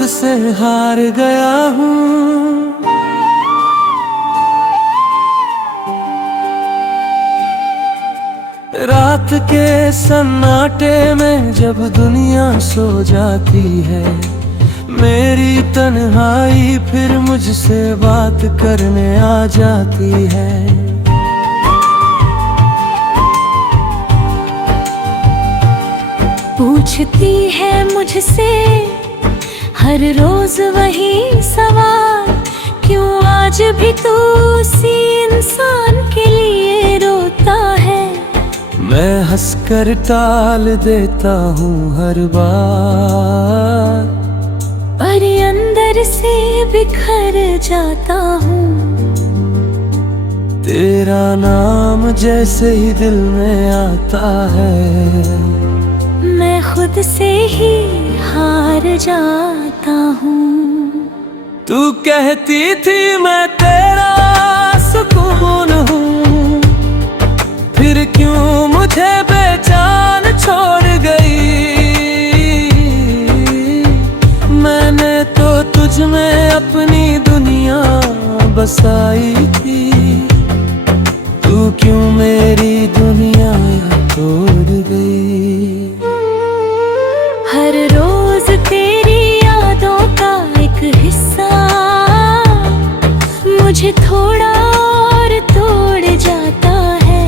खुद से हार गया हूँ। रात के सन्नाटे में जब दुनिया सो जाती है, मेरी तन्हाई फिर मुझसे बात करने आ जाती है। पूछती है मुझसे हर रोज वही सवाल, क्यों आज भी तू उसी इंसान के लिए रोता है। मैं हंसकर टाल देता हूँ हर बार, पर अंदर से बिखर जाता हूँ। तेरा नाम जैसे ही दिल में आता है, मैं खुद से ही हार जाता हूँ। तू कहती थी मैं तेरा सुकून हूँ, फिर क्यों मुझे बेचैन छोड़ गई। मैंने तो तुझ में अपनी दुनिया बसाई थी, तू क्यों मेरी दुनिया तोड़ गई। हर रोज तेरी यादों का एक हिस्सा मुझे थोड़ा और तोड़ जाता है।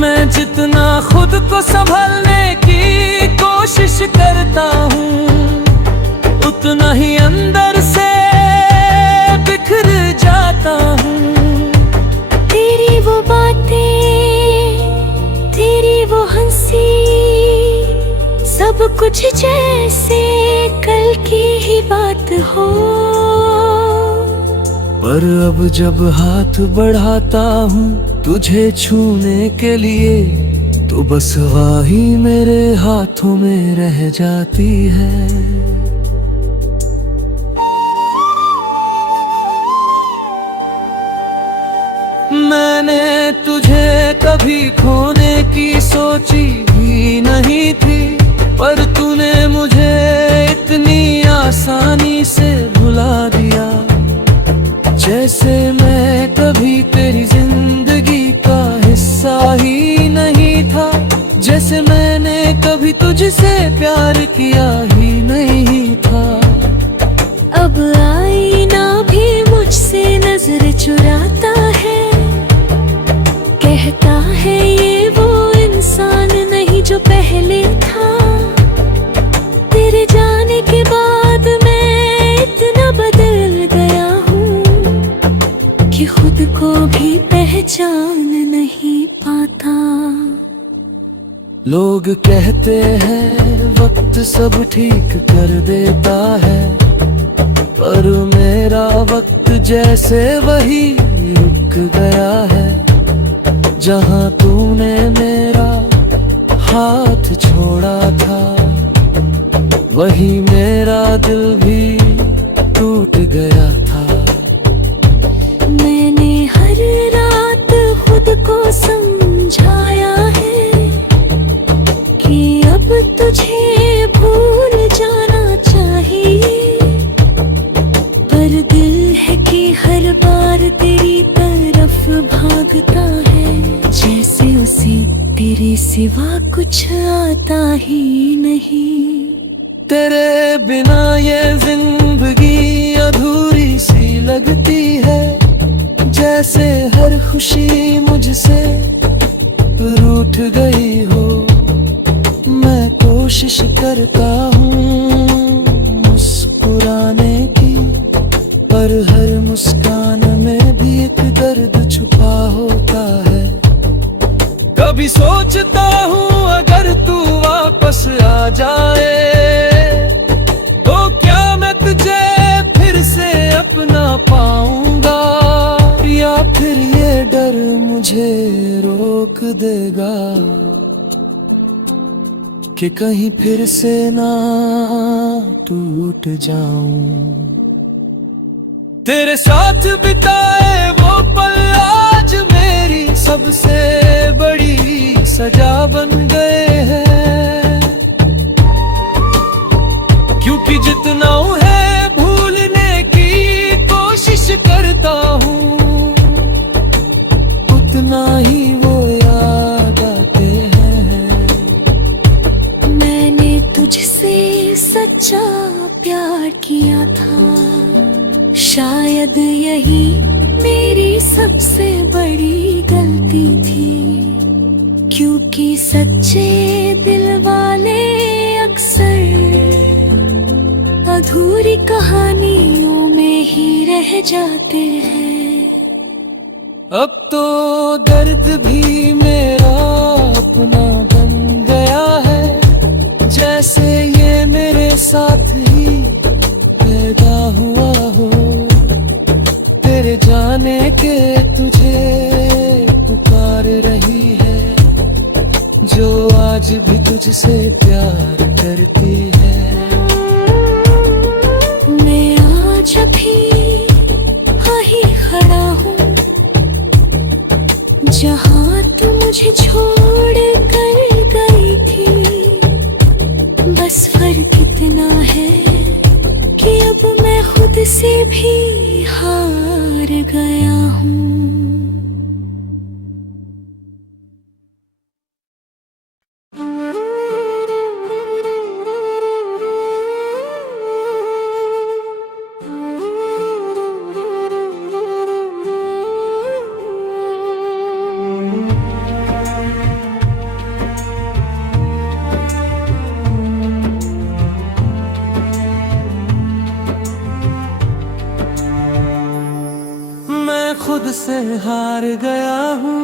मैं जितना खुद को संभलने की कोशिश करता हूँ, उतना ही अंदर से बिखर जाता हूँ। तेरी वो बातें, तेरी वो हंसी, सब कुछ जैसे कल की ही बात हो। पर अब जब हाथ बढ़ाता हूँ तुझे छूने के लिए, तो बस वही मेरे हाथों में रह जाती है। मैंने तुझे कभी खोने की सोची भी नहीं थी, पर तूने मुझे इतनी आसानी से भुला दिया। जैसे मैं कभी तेरी जिंदगी का हिस्सा ही नहीं था, जैसे मैंने कभी तुझसे प्यार किया ही नहीं था। अब आईना भी मुझसे नजर चुराता है, कहता है ये वो इंसान नहीं जो पहले था। तेरे जाने के बाद मैं इतना बदल गया हूँ कि खुद को भी पहचान नहीं पाता। लोग कहते हैं वक्त सब ठीक कर देता है, पर मेरा वक्त जैसे वही रुक गया है। जहाँ तूने मेरा हाथ छोड़ा था, वही मेरा दिल भी टूट गया था। मैंने हर रात खुद को समझाया है कि अब तुझे भूल जाना चाहिए, पर दिल है कि हर बार तेरी तरफ भागता है, जैसे उसे तेरे सिवा कुछ आता ही नहीं। तेरे बिना ये जिंदगी अधूरी सी लगती है, जैसे हर खुशी मुझसे रूठ गई हो। मैं कोशिश करता हूँ मुस्कुराने की, पर हर मुस्कान में भी एक दर्द छुपा होता है। कभी सोचता हूँ अगर तू वापस आ जाए, तो क्या मैं तुझे फिर से अपना पाऊंगा, या फिर ये डर मुझे रोक देगा कि कहीं फिर से ना टूट जाऊं। तेरे साथ बिताए वो पल आज मेरी सबसे बड़ी सजा बन गए हैं, क्योंकि जितना बड़ी गलती थी, क्योंकि सच्चे दिल वाले अक्सर अधूरी कहानियों में ही रह जाते हैं। अब तो दर्द भी मेरा अपना बन गया है, जैसे ये मेरे साथ ही पैदा हुआ हो। तेरे जाने के तुझे पुकार रही है, जो आज भी तुझसे प्यार करती है। मैं आज भी वहीं खड़ा हूँ, जहाँ तू मुझे छोड़ कर गई थी। बस फर्क इतना है कि अब मैं खुद से भी हार गया हूँ। खुद से हार गया हूँ।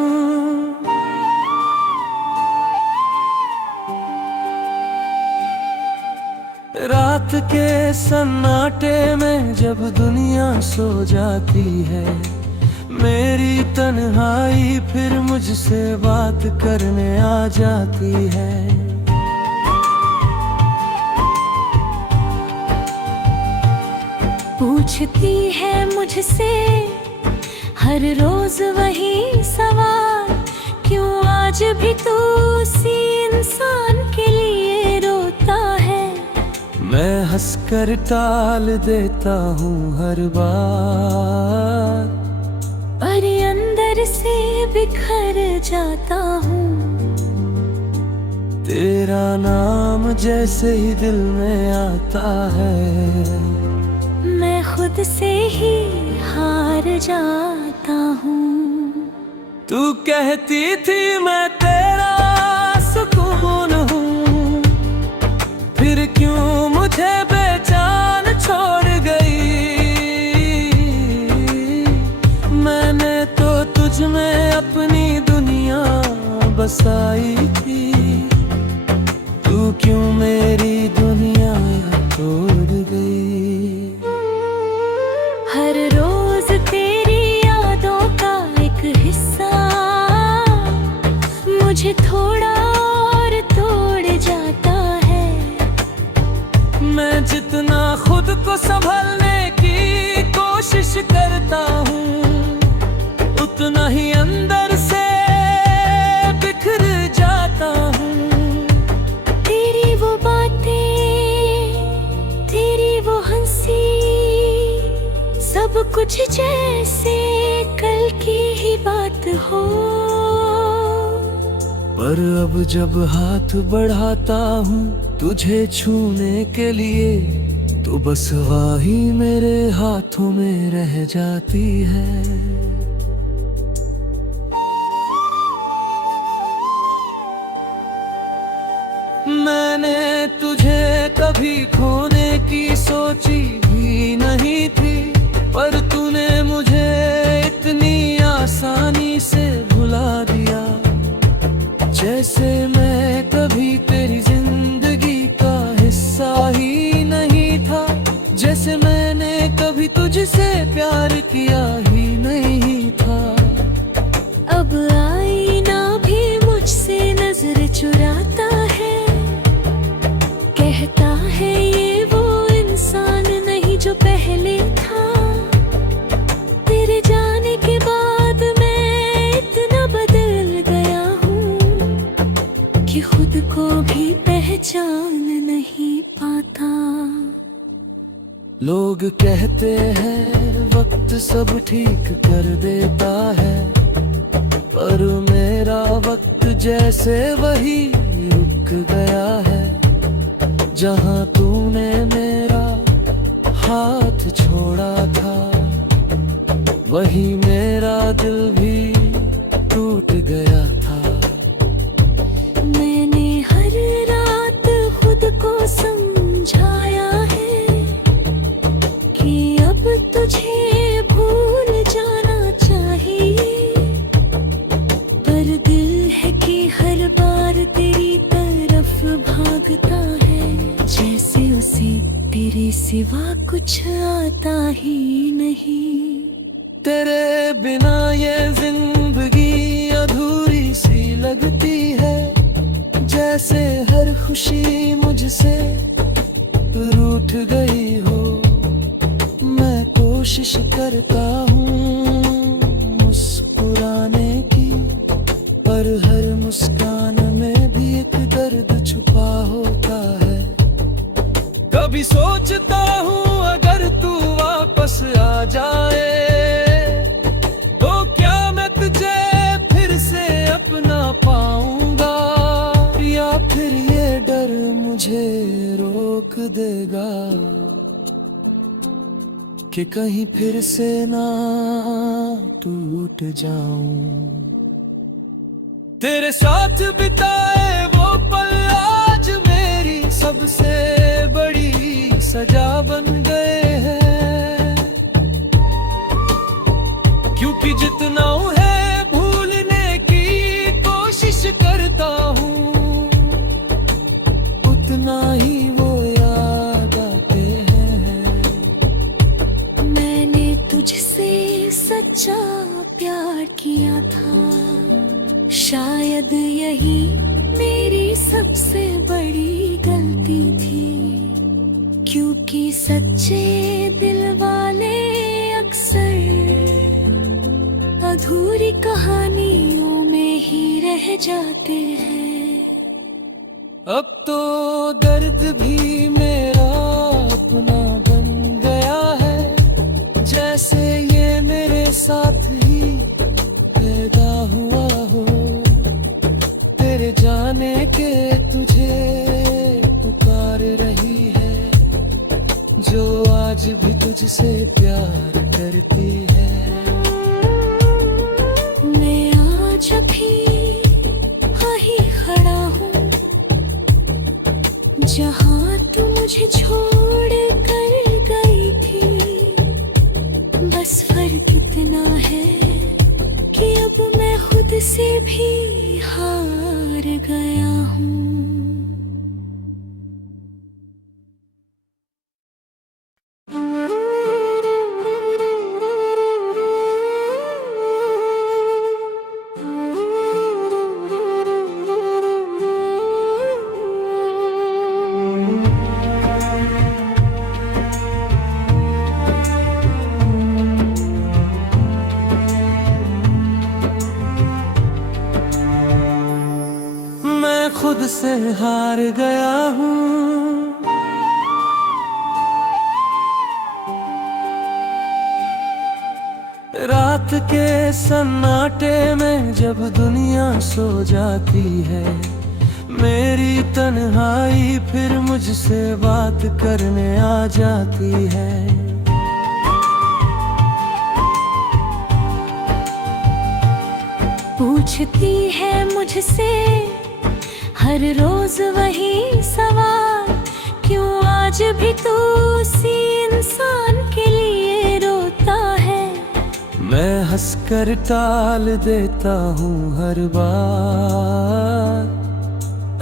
रात के सन्नाटे में जब दुनिया सो जाती है, मेरी तन्हाई फिर मुझसे बात करने आ जाती है। पूछती है मुझसे हर रोज वही सवाल, क्यों आज भी तू उसी इंसान के लिए रोता है। मैं हंसकर टाल देता हूँ हर बार, पर अंदर से बिखर जाता हूँ। तेरा नाम जैसे ही दिल में आता है, मैं खुद से ही हार जाता हूँ। तू कहती थी मैं तेरा सुकून हूँ, फिर क्यों मुझे बेचैन छोड़ गई। मैंने तो तुझ में अपनी दुनिया बसाई थी, तू क्यों मेरी दुनिया तोड़ गई। हर रोज तेरी यादों का एक हिस्सा मुझे थोड़ा और तोड़ जाता है। मैं जितना खुद को संभालने की कोशिश करता हूँ, उतना ही अंदर से बिखर जाता हूँ। तेरी वो बातें, तेरी वो हंसी, सब कुछ जैसे कल की ही बात हो। पर अब जब हाथ बढ़ाता हूँ तुझे छूने के लिए, तो बस वही मेरे हाथों में रह जाती है। मैंने तुझे कभी खोने की सोची भी नहीं थी, पर तूने मुझे इतनी आसानी से भुला दिया। जैसे मैं कभी तेरी जिंदगी का हिस्सा ही नहीं था, जैसे मैंने कभी तुझसे प्यार किया ही नहीं था। अब आईना भी मुझसे नजर चुराता है, कहता है ये वो इंसान नहीं जो पहले था। तेरे जाने के बाद मैं इतना बदल गया हूँ कि खुद को भी पहचान नहीं पाता। लोग कहते हैं वक्त सब ठीक कर देता है, पर मेरा वक्त जैसे वही रुक गया है। जहाँ तूने मेरा हाथ छोड़ा था, वही मेरा दिल भी सिवा कुछ आता ही नहीं। तेरे बिना ये जिंदगी अधूरी सी लगती है, जैसे हर खुशी मुझसे रूठ गई हो। मैं कोशिश करता हूँ मुस्कुराने की, पर हर मुस्कान में भी एक दर्द छुपा होता है। कभी सोचता हूँ अगर तू वापस आ जाए तो क्या मैं तुझे फिर से अपना पाऊंगा, या फिर ये डर मुझे रोक देगा कि कहीं फिर से ना टूट जाऊं। तेरे साथ बिताए वो पल आज मेरी सबसे बड़ी सजा बन गए हैं, क्योंकि जितना है भूलने की कोशिश करता हूँ, उतना ही वो याद आते हैं। मैंने तुझसे सच्चा प्यार किया था, शायद यही मेरी सबसे बड़ी गलती थी, क्योंकि सच्चे दिल वाले अक्सर अधूरी कहानियों में ही रह जाते हैं। अब तो दर्द भी मेरा अपना बन गया है, जैसे ये मेरे साथ ही पैदा हुआ हो। तेरे जाने के तुझे पुकार रही है, जो आज भी तुझसे प्यार करती है। मैं आज भी वहीं खड़ा हूँ जहाँ तू मुझे छोड़ कर गई थी। बस फर्क इतना है कि अब मैं खुद से भी हार गया हूँ। खुद से हार गया हूँ, रात के सन्नाटे में जब दुनिया सो जाती है, मेरी तन्हाई फिर मुझसे बात करने आ जाती है। पूछती है मुझसे हर रोज वही सवाल, क्यों आज भी तू उसी इंसान के लिए रोता है। मैं हंसकर टाल देता हूँ हर बार,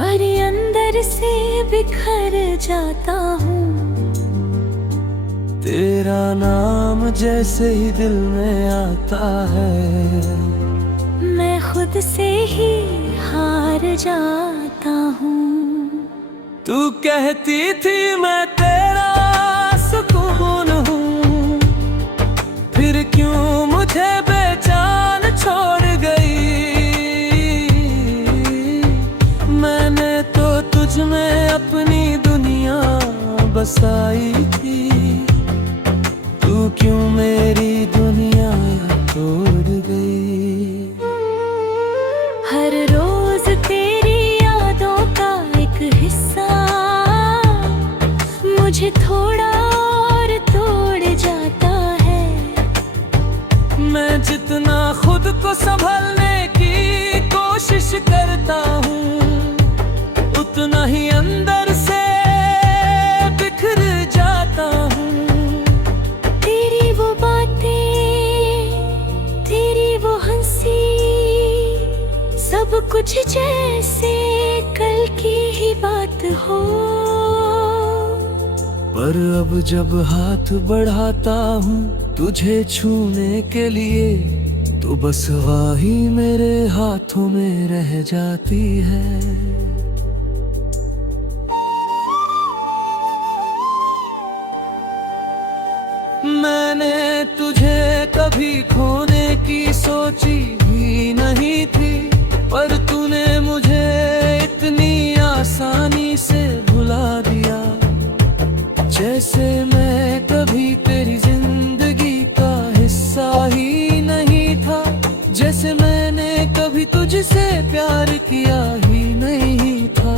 पर अंदर से बिखर जाता हूँ। तेरा नाम जैसे ही दिल में आता है, मैं खुद से ही हार जाता हूँ। तू कहती थी मैं तेरा सुकून हूँ, फिर क्यों मुझे बेचैन छोड़ गई। मैंने तो तुझ में अपनी दुनिया बसाई थी, तू क्यों मेरी दुनिया तोड़ गई। हर रोज तेरी यादों का एक हिस्सा मुझे थोड़ा और तोड़ जाता है। मैं जितना खुद को संभालने की कोशिश करता हूँ, उतना ही अंदर से बिखर जाता हूँ। तेरी वो बातें, तेरी वो हंसी, सब कुछ जैसे कल की ही बात हो। पर अब जब हाथ बढ़ाता हूँ तुझे छूने के लिए, तो बस हवा ही मेरे हाथों में रह जाती है। मैंने तुझे कभी खोने की सोची भी नहीं थी, पर तूने मुझे इतनी आसानी से भुला दिया। जैसे मैं कभी तेरी जिंदगी का हिस्सा ही नहीं था, जैसे मैंने कभी तुझसे प्यार किया ही नहीं था।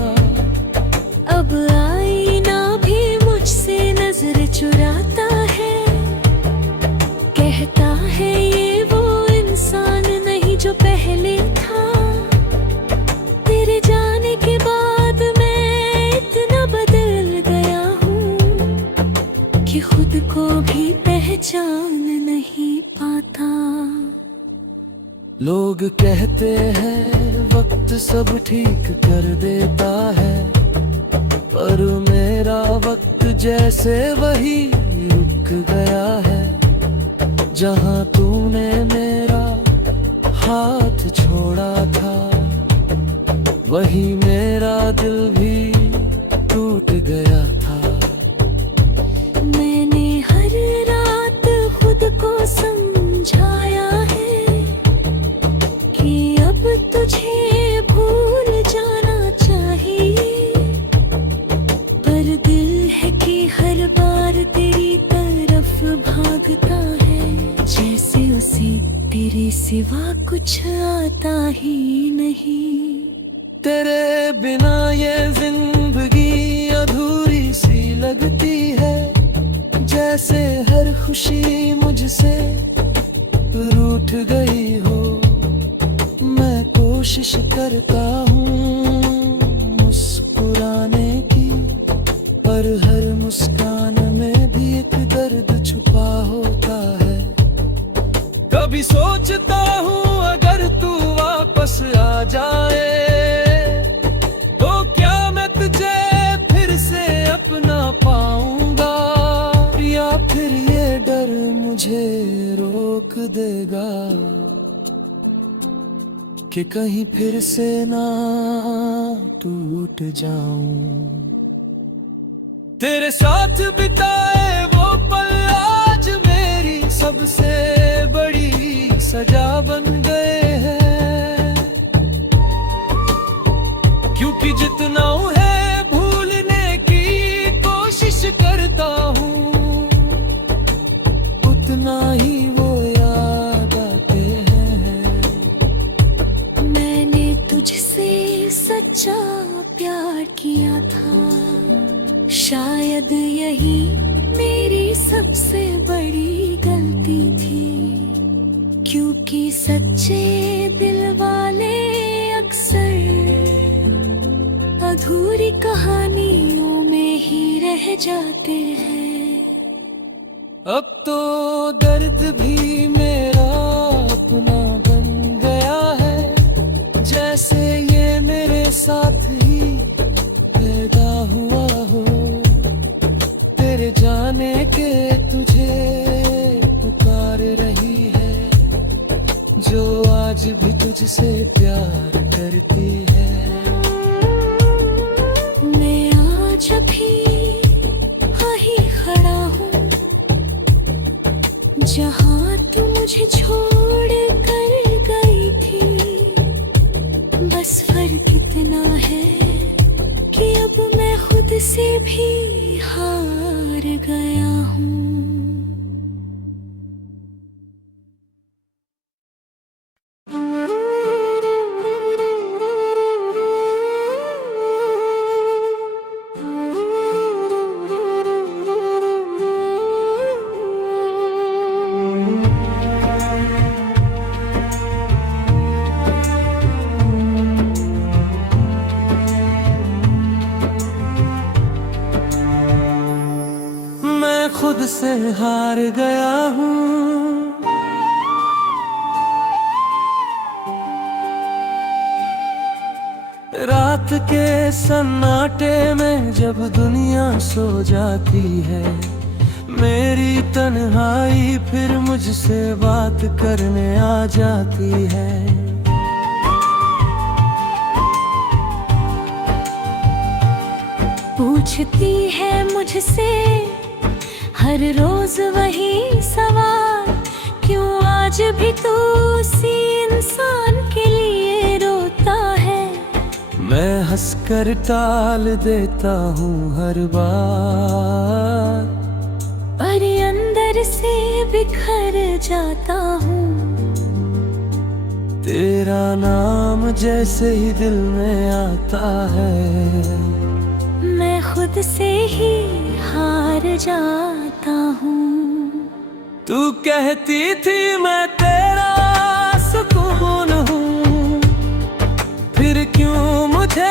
अब आईना भी मुझसे नजर चुराता है, कहता है ये वो इंसान नहीं जो पहले था। तेरे जाने के बाद मैं इतना बदल गया हूँ कि खुद को भी पहचान नहीं पाता। लोग कहते हैं वक्त सब ठीक कर देता है, पर मेरा वक्त जैसे वही रुक गया है। जहाँ तूने मेरा हाथ छोड़ा था, वही मेरा दिल भी टूट गया था। मैंने हर रात खुद को समझाया है कि अब तुझे भूल जाना चाहिए, पर दिल है कि हर बार तेरी तरफ भागता है, जैसे उसे तेरे सिवा कुछ आता ही नहीं। तेरे बिना ये जिंदगी अधूरी सी लगती है, जैसे हर खुशी मुझसे रूठ गई हो। मैं कोशिश करता हूँ मुस्कुराने की, पर हर मुस्कान में भी एक दर्द छुपा होता है। कभी सोचता हूँ अगर तू वापस आ जाए, तो क्या मैं तुझे फिर से अपना पाऊंगा, या फिर ये डर मुझे रोक देगा कि कहीं फिर से ना टूट जाऊं। तेरे साथ बिताए वो पल आज मेरी सबसे बड़ी सजा बन गए हैं, क्योंकि जितना है भूलने की कोशिश करता हूँ, उतना ही वो याद आते हैं। मैंने तुझसे सच्चा प्यार किया था, शायद यही मेरी सबसे बड़ी गलती थी, क्योंकि सच्चे दिल वाले अक्सर अधूरी कहानियों में ही रह जाते हैं। अब तो दर्द भी मेरा अपना बन गया है, जैसे ये मेरे साथ ही पैदा हुआ हो। तेरे जाने के तुझे पुकार रही है, जो आज भी तुझसे प्यार करती है। मैं आज भी वहीं खड़ा हूँ जहाँ तू मुझे छोड़ कर गई थी। बस फर्क इतना है कि अब मैं खुद से भी हार गया हूँ। खुद से हार गया हूँ, रात के सन्नाटे में जब दुनिया सो जाती है, मेरी तन्हाई फिर मुझसे बात करने आ जाती है। पूछती है मुझसे हर रोज वही सवाल, क्यों आज भी तू उसी इंसान के लिए रोता है। मैं हंसकर टाल देता हूँ हर बार, पर अंदर से बिखर जाता हूँ। तेरा नाम जैसे ही दिल में आता है, मैं खुद से ही हार जाता हूँ। तू कहती थी मैं तेरा सुकून हूँ, फिर क्यों मुझे